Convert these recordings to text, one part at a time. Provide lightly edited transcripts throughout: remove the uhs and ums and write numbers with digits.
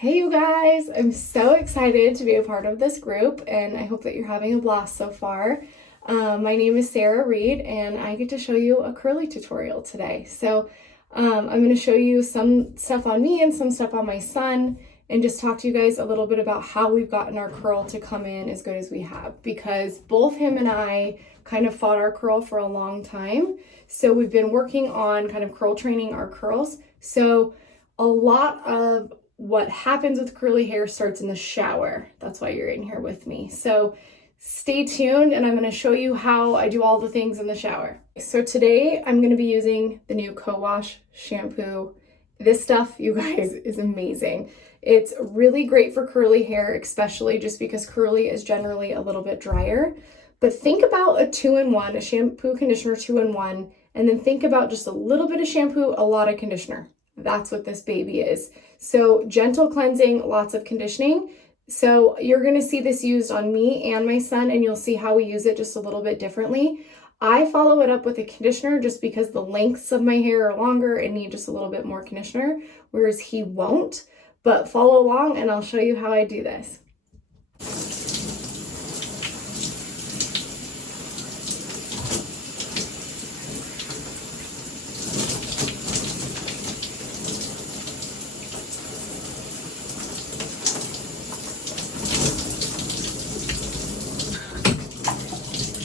Hey you guys, I'm so excited to be a part of this group and I hope that you're having a blast so far. My name is Sarah Reed and I get to show you a curly tutorial today. I'm going to show you some stuff on me and some stuff on my son and just talk to you guys a little bit about how we've gotten our curl to come in as good as we have, because both him and I kind of fought our curl for a long time. So we've been working on kind of curl training our curls. So a lot of what happens with curly hair starts in the shower. That's why you're in here with me. So stay tuned and I'm going to show you how I do all the things in the shower. So today I'm going to be using the new Co-Wash shampoo. This stuff, you guys, is amazing. It's really great for curly hair, especially just because curly is generally a little bit drier. But think about a 2-in-1, a shampoo conditioner 2-in-1, and then think about just a little bit of shampoo, a lot of conditioner. That's what this baby is. So gentle cleansing, lots of conditioning. So you're going to see this used on me and my son, and you'll see how we use it just a little bit differently. I follow it up with a conditioner just because the lengths of my hair are longer and need just a little bit more conditioner, whereas he won't. But follow along and I'll show you how I do this.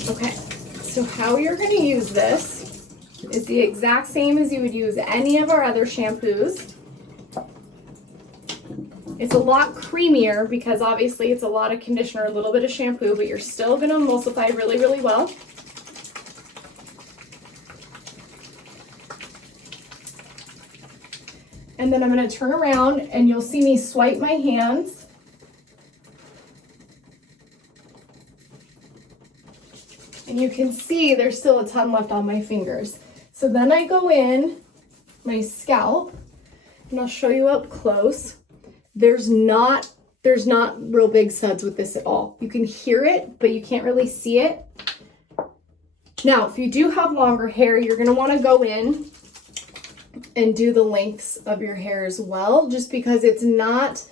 Okay, so how you're going to use this is the exact same as you would use any of our other shampoos. It's a lot creamier because obviously it's a lot of conditioner, a little bit of shampoo, but you're still going to emulsify really, really well. And then I'm going to turn around and you'll see me swipe my hands. And you can see there's still a ton left on my fingers. So then I go in my scalp and I'll show you up close. There's not real big suds with this at all. You can hear it, but you can't really see it. Now, if you do have longer hair, you're going to want to go in and do the lengths of your hair as well, just because it's not,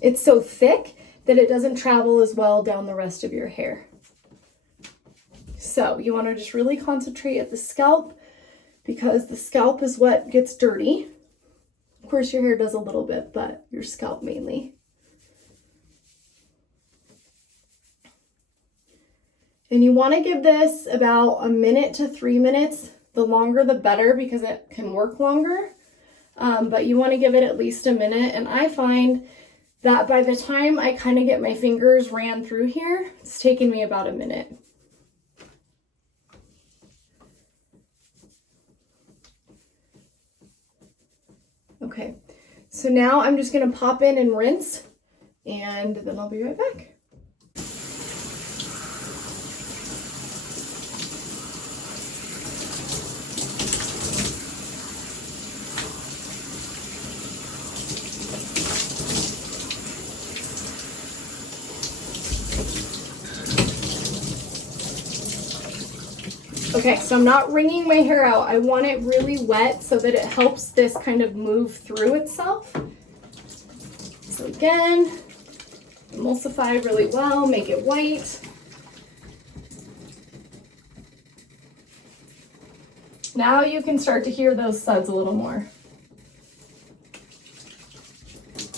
it's so thick that it doesn't travel as well down the rest of your hair. So you want to just really concentrate at the scalp because the scalp is what gets dirty. Of course, your hair does a little bit, but your scalp mainly. And you want to give this about 1 minute to 3 minutes. The longer, the better, because it can work longer. But you want to give it at least 1 minute. And I find that by the time I kind of get my fingers ran through here, it's taken me about 1 minute. Okay, so now I'm just going to pop in and rinse, and then I'll be right back. Okay, so I'm not wringing my hair out. I want it really wet so that it helps this kind of move through itself. So again, emulsify really well, make it white. Now you can start to hear those suds a little more.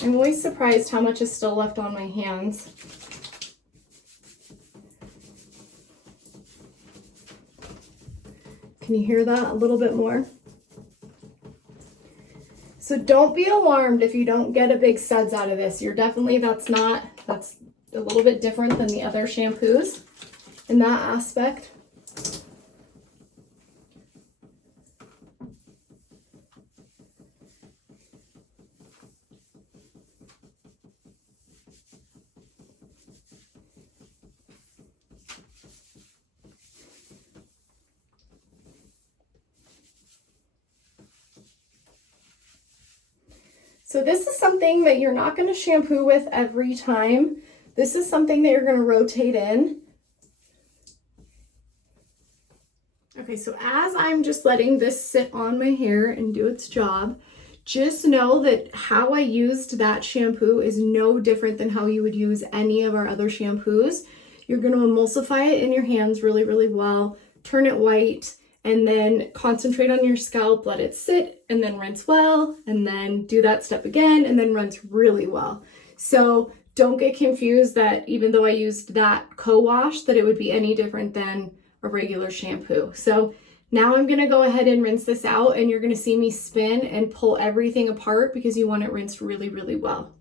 I'm always surprised how much is still left on my hands. Can you hear that a little bit more? So don't be alarmed if you don't get a big suds out of this. That's a little bit different than the other shampoos in that aspect. So this is something that you're not going to shampoo with every time. This is something that you're going to rotate in. Okay, so as I'm just letting this sit on my hair and do its job, just know that how I used that shampoo is no different than how you would use any of our other shampoos. You're going to emulsify it in your hands really, really well, turn it white, and then concentrate on your scalp, let it sit, and then rinse well, and then do that step again, and then rinse really well. So don't get confused that even though I used that co-wash, that it would be any different than a regular shampoo. So now I'm going to go ahead and rinse this out, and you're going to see me spin and pull everything apart because you want it rinsed really, really well.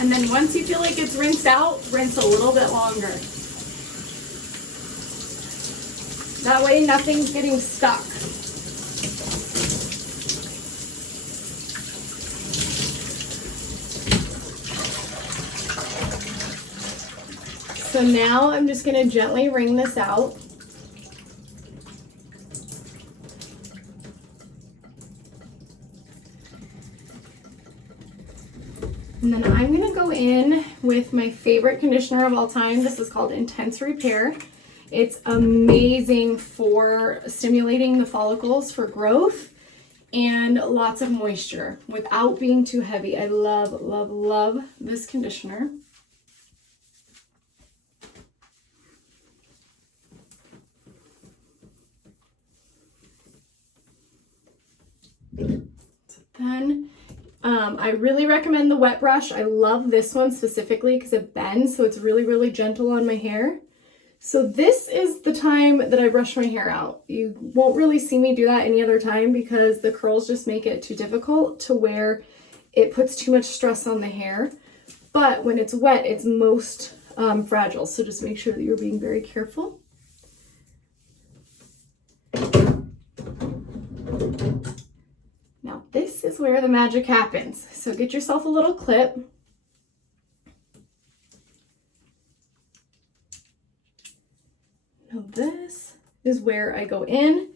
And then once you feel like it's rinsed out, rinse a little bit longer. That way nothing's getting stuck. So now I'm just going to gently wring this out. And then I'm going to go in with my favorite conditioner of all time. This is called Intense Repair. It's amazing for stimulating the follicles for growth and lots of moisture without being too heavy. I love, love, love this conditioner. So then I really recommend the wet brush. I love this one specifically because it bends, so it's really, really gentle on my hair. So this is the time that I brush my hair out. You won't really see me do that any other time because the curls just make it too difficult to where it puts too much stress on the hair. But when it's wet, it's most fragile. So just make sure that you're being very careful. Now this is where the magic happens. So get yourself a little clip. Now this is where I go in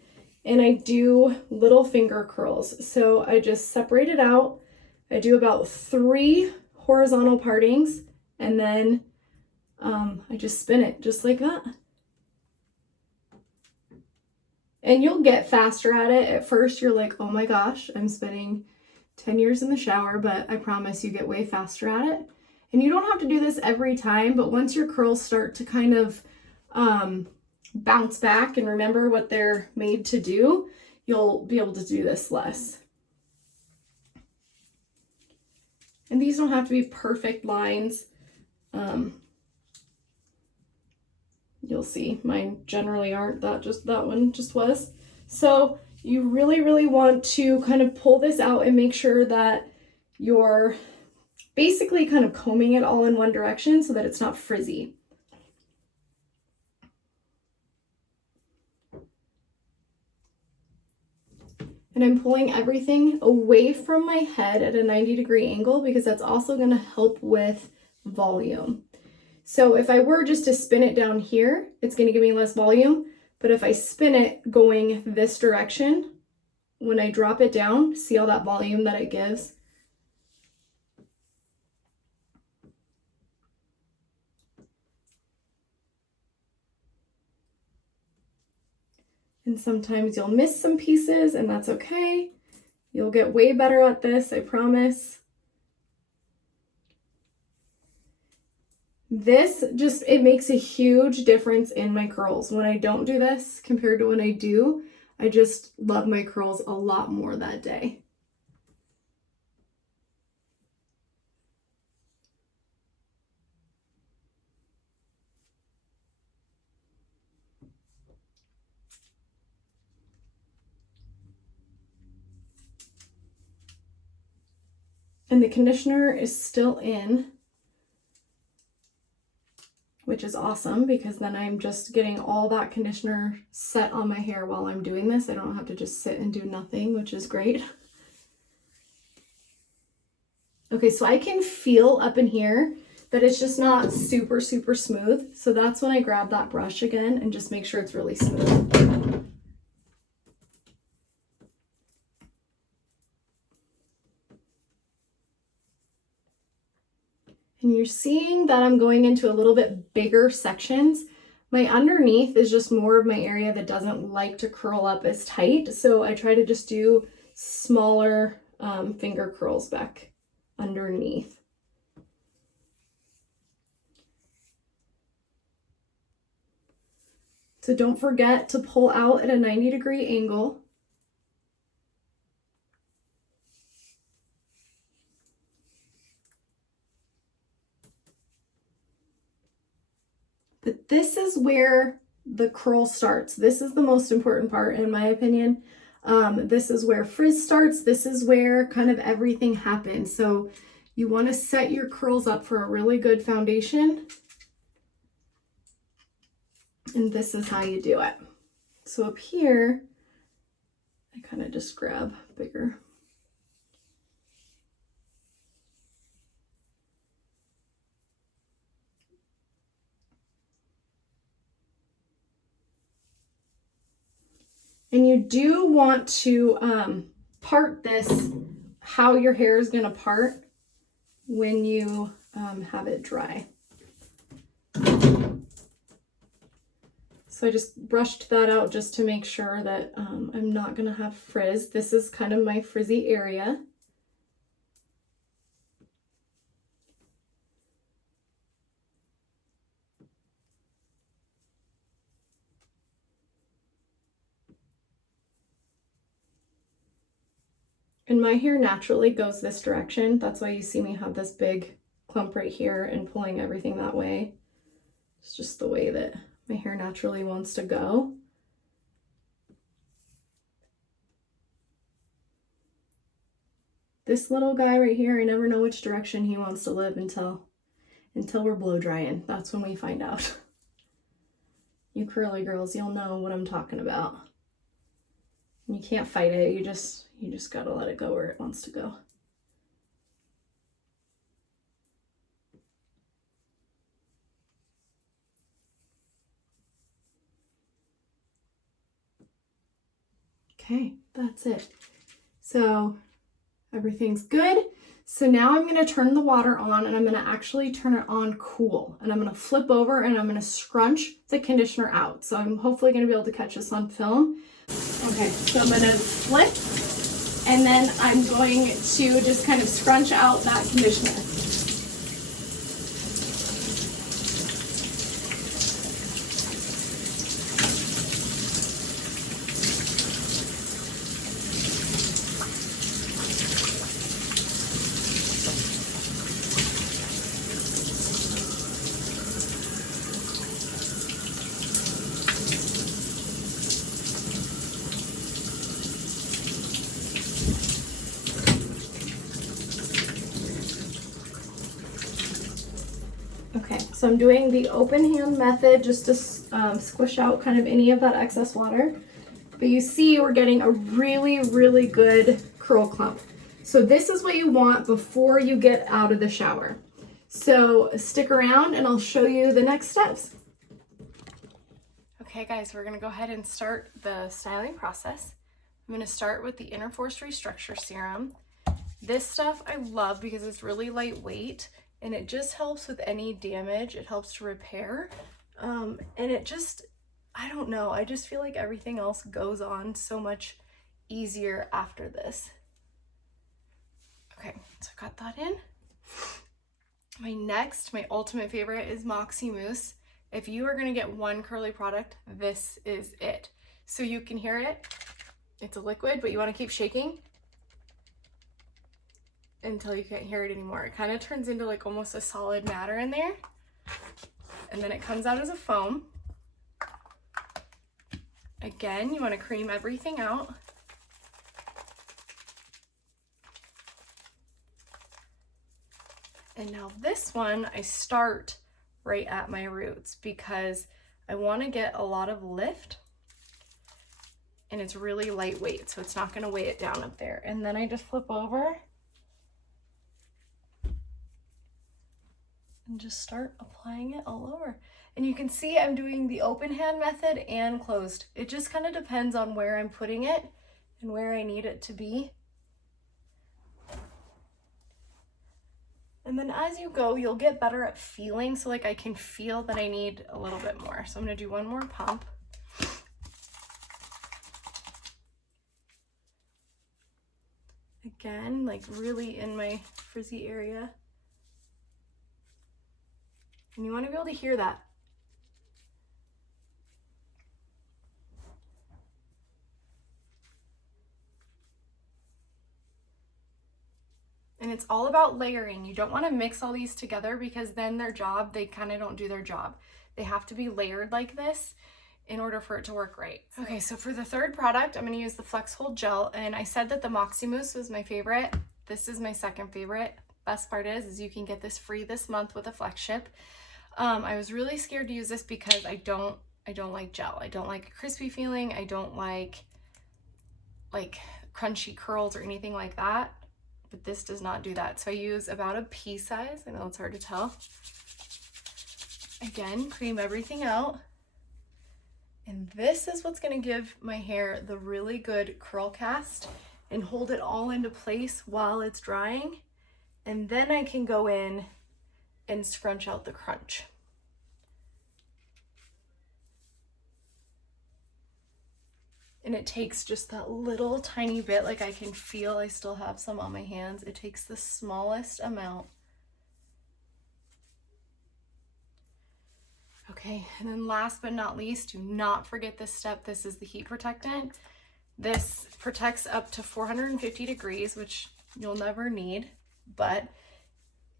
and I do little finger curls. So I just separate it out. I do about 3 horizontal partings and then I just spin it just like that. And you'll get faster at it. At first you're like, oh my gosh, I'm spending 10 years in the shower, but I promise you get way faster at it. And you don't have to do this every time, but once your curls start to kind of bounce back and remember what they're made to do, you'll be able to do this less. And these don't have to be perfect lines. You'll see mine generally aren't. That one just was. So you really, really want to kind of pull this out and make sure that you're basically kind of combing it all in one direction so that it's not frizzy. And I'm pulling everything away from my head at a 90-degree angle because that's also going to help with volume. So if I were just to spin it down here, it's going to give me less volume. But if I spin it going this direction, when I drop it down, see all that volume that it gives? And sometimes you'll miss some pieces and that's okay. You'll get way better at this, I promise. This just, it makes a huge difference in my curls. When I don't do this compared to when I do, I just love my curls a lot more that day. And the conditioner is still in, which is awesome because then I'm just getting all that conditioner set on my hair while I'm doing this. I don't have to just sit and do nothing, which is great. Okay, so I can feel up in here that it's just not super, super smooth. So that's when I grab that brush again and just make sure it's really smooth. And you're seeing that I'm going into a little bit bigger sections. My underneath is just more of my area that doesn't like to curl up as tight. So I try to just do smaller finger curls back underneath. So don't forget to pull out at a 90-degree angle. But this is where the curl starts. This is the most important part, in my opinion. This is where frizz starts. This is where kind of everything happens. So you want to set your curls up for a really good foundation. And this is how you do it. So up here, I kind of just grab bigger. And you do want to part this how your hair is going to part when you have it dry. So I just brushed that out just to make sure that I'm not going to have frizz. This is kind of my frizzy area. And my hair naturally goes this direction. That's why you see me have this big clump right here and pulling everything that way. It's just the way that my hair naturally wants to go. This little guy right here, I never know which direction he wants to live until we're blow drying. That's when we find out. You curly girls, you'll know what I'm talking about. You can't fight it. You just gotta let it go where it wants to go. Okay, that's it. So everything's good. So now I'm going to turn the water on, and I'm going to actually turn it on cool. And I'm going to flip over and I'm going to scrunch the conditioner out. So I'm hopefully going to be able to catch this on film. Okay, so I'm going to flip, and then I'm going to just kind of scrunch out that conditioner. Okay, so I'm doing the open hand method just to squish out kind of any of that excess water. But you see we're getting a really, really good curl clump. So this is what you want before you get out of the shower. So stick around and I'll show you the next steps. Okay guys, we're gonna go ahead and start the styling process. I'm gonna start with the Interforce Restructure Serum. This stuff I love because it's really lightweight and it just helps with any damage. It helps to repair. And it just, I don't know, I just feel like everything else goes on so much easier after this. Okay, so I got that in. My ultimate favorite is Moxie Mousse. If you are gonna get one curly product, this is it. So you can hear it. It's a liquid, but you wanna keep shaking until you can't hear it anymore. It kind of turns into like almost a solid matter in there. And then it comes out as a foam. Again, you want to cream everything out. And now this one, I start right at my roots because I want to get a lot of lift and it's really lightweight, so it's not going to weigh it down up there. And then I just flip over and just start applying it all over. And you can see I'm doing the open hand method and closed. It just kind of depends on where I'm putting it and where I need it to be. And then as you go, you'll get better at feeling. So like I can feel that I need a little bit more. So I'm gonna do one more pump. Again, like really in my frizzy area. And you want to be able to hear that. And it's all about layering. You don't want to mix all these together because then they kind of don't do their job. They have to be layered like this in order for it to work right. Okay, so for the third product, I'm going to use the Flex Hold Gel. And I said that the Moxie Mousse was my favorite. This is my second favorite. Best part is you can get this free this month with a Flex Ship. I was really scared to use this because I don't like gel. I don't like a crispy feeling. I don't like crunchy curls or anything like that. But this does not do that. So I use about a pea size. I know it's hard to tell. Again, cream everything out. And this is what's gonna give my hair the really good curl cast and hold it all into place while it's drying. And then I can go in and scrunch out the crunch. And it takes just that little tiny bit, like I can feel I still have some on my hands. It takes the smallest amount. Okay, and then last but not least, do not forget this step. This is the heat protectant. This protects up to 450 degrees, which you'll never need, but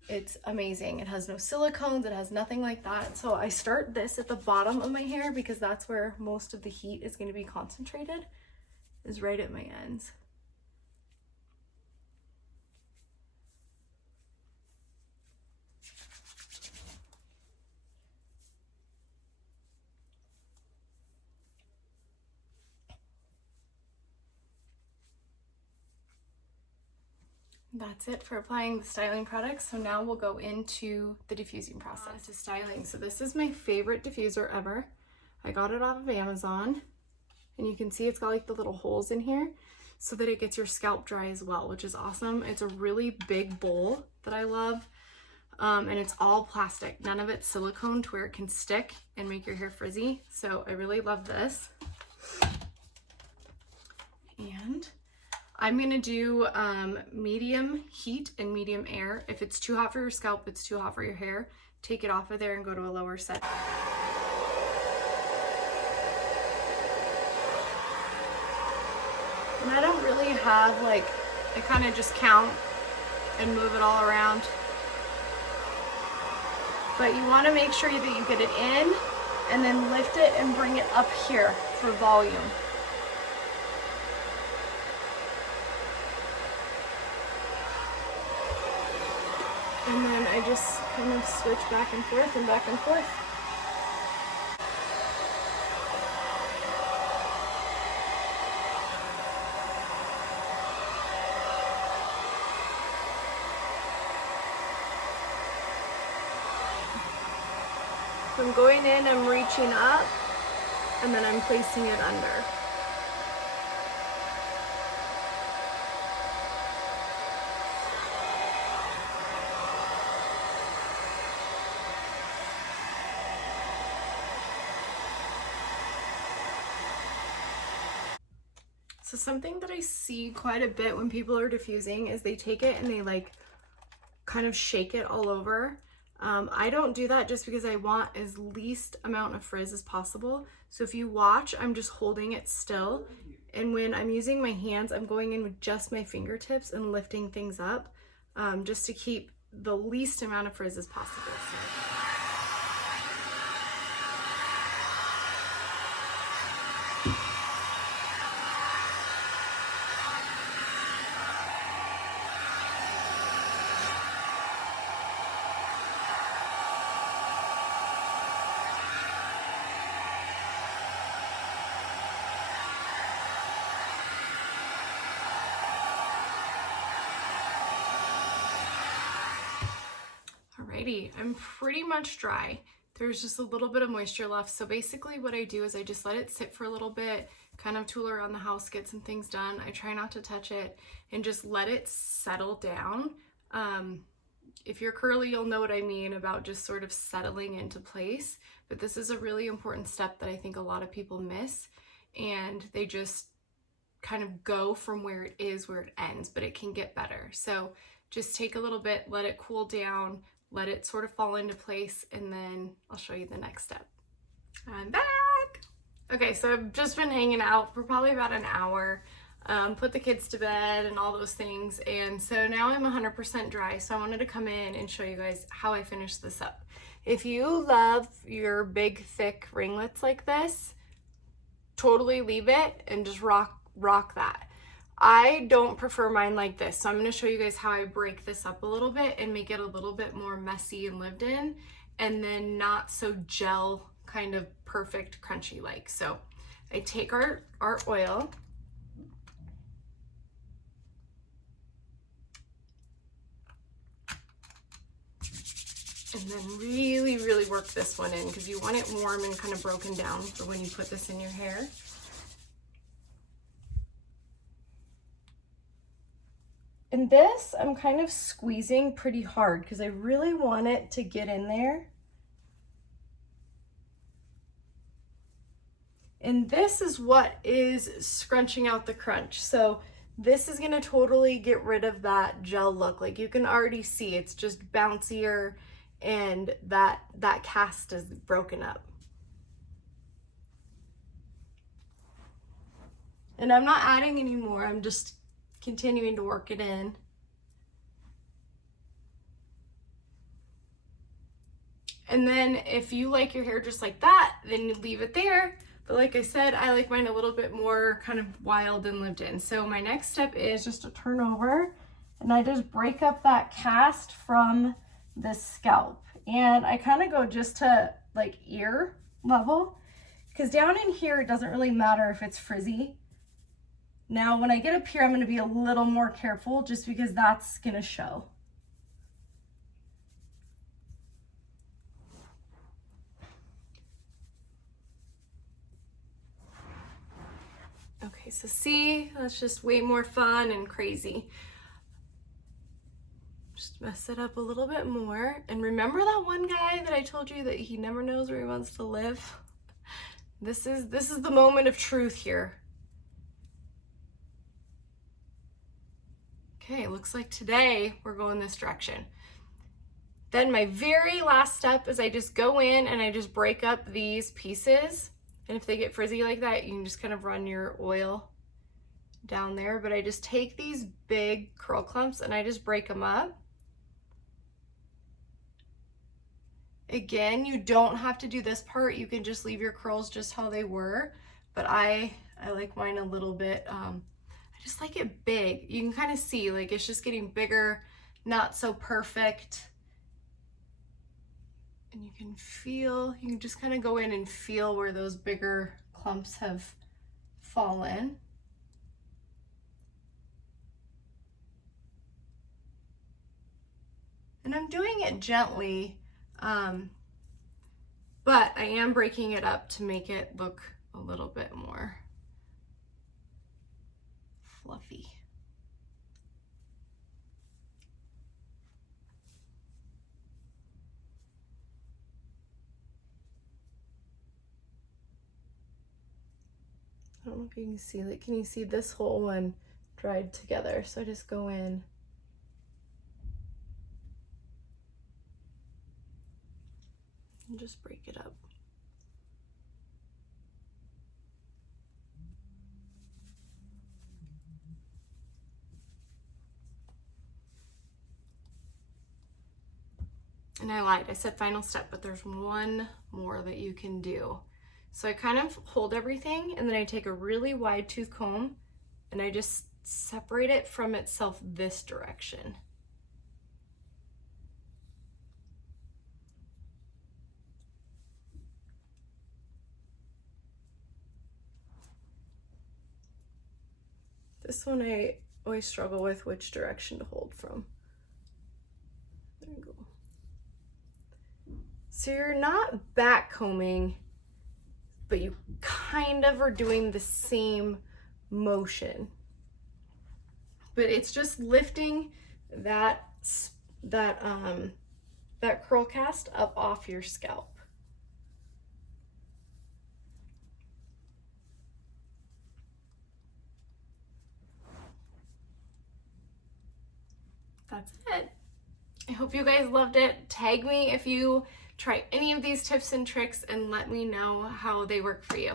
it's amazing. It has no silicones, it has nothing like that. So I start this at the bottom of my hair because that's where most of the heat is going to be concentrated, is right at my ends. That's it for applying the styling products. So now we'll go into the diffusing process. To styling. So this is my favorite diffuser ever. I got it off of Amazon, and you can see it's got like the little holes in here so that it gets your scalp dry as well, which is awesome. It's a really big bowl that I love, and it's all plastic. None of it's silicone to where it can stick and make your hair frizzy. So I really love this. And I'm gonna do medium heat and medium air. If it's too hot for your scalp, it's too hot for your hair, take it off of there and go to a lower set. And I don't really have I kind of just count and move it all around. But you want to make sure that you get it in and then lift it and bring it up here for volume. And then I just kind of switch back and forth and back and forth. So I'm going in, I'm reaching up, and then I'm placing it under. So something that I see quite a bit when people are diffusing is they take it and they kind of shake it all over. I don't do that just because I want as least amount of frizz as possible. So if you watch, I'm just holding it still. And when I'm using my hands, I'm going in with just my fingertips and lifting things up, just to keep the least amount of frizz as possible. Alrighty, I'm pretty much dry. There's just a little bit of moisture left. So basically what I do is I just let it sit for a little bit, kind of tool around the house, get some things done. I try not to touch it and just let it settle down. If you're curly, you'll know what I mean about just sort of settling into place. But this is a really important step that I think a lot of people miss, and they just kind of go from where it is, where it ends, but it can get better. So just take a little bit, let it cool down, let it sort of fall into place, and then I'll show you the next step. I'm back. Okay, so I've just been hanging out for probably about an hour, put the kids to bed and all those things, and so now I'm 100% dry, so I wanted to come in and show you guys how I finished this up. If you love your big, thick ringlets like this, totally leave it and just rock that. I don't prefer mine like this, so I'm going to show you guys how I break this up a little bit and make it a little bit more messy and lived in, and then not so gel, kind of perfect crunchy like. So I take our oil, and then really work this one in, because you want it warm and kind of broken down for when you put this in your hair. And this, I'm kind of squeezing pretty hard because I really want it to get in there. And this is what is scrunching out the crunch. So this is gonna totally get rid of that gel look. Like you can already see it's just bouncier, and that cast is broken up. And I'm not adding any more, I'm just continuing to work it in. And then if you like your hair just like that, then you leave it there. But like I said, I like mine a little bit more kind of wild and lived in. So my next step is just to turn over, and I just break up that cast from the scalp. And I kind of go just to like ear level, because down in here, it doesn't really matter if it's frizzy. Now, when I get up here, I'm going to be a little more careful just because that's going to show. Okay, so see, that's just way more fun and crazy. Just mess it up a little bit more. And remember that one guy that I told you that he never knows where he wants to live? This is the moment of truth here. Okay, looks like today we're going this direction. Then my very last step is I just go in and I just break up these pieces. And if they get frizzy like that, you can just kind of run your oil down there. But I just take these big curl clumps and I just break them up. Again, you don't have to do this part. You can just leave your curls just how they were. But I like mine a little bit, I just like it big. You can kind of see like it's just getting bigger, not so perfect. And you can feel, you can just kind of go in and feel where those bigger clumps have fallen. And I'm doing it gently, but I am breaking it up to make it look a little bit more fluffy. I don't know if you can see, like, can you see this whole one dried together? So I just go in. And just break it up. And I lied, I said final step, but there's one more that you can do. So I kind of hold everything, and then I take a really wide tooth comb and I just separate it from itself this direction. This one I always struggle with which direction to hold from. There you go. So you're not back combing, but you kind of are doing the same motion. But it's just lifting that curl cast up off your scalp. That's it. I hope you guys loved it. Tag me if you try any of these tips and tricks and let me know how they work for you.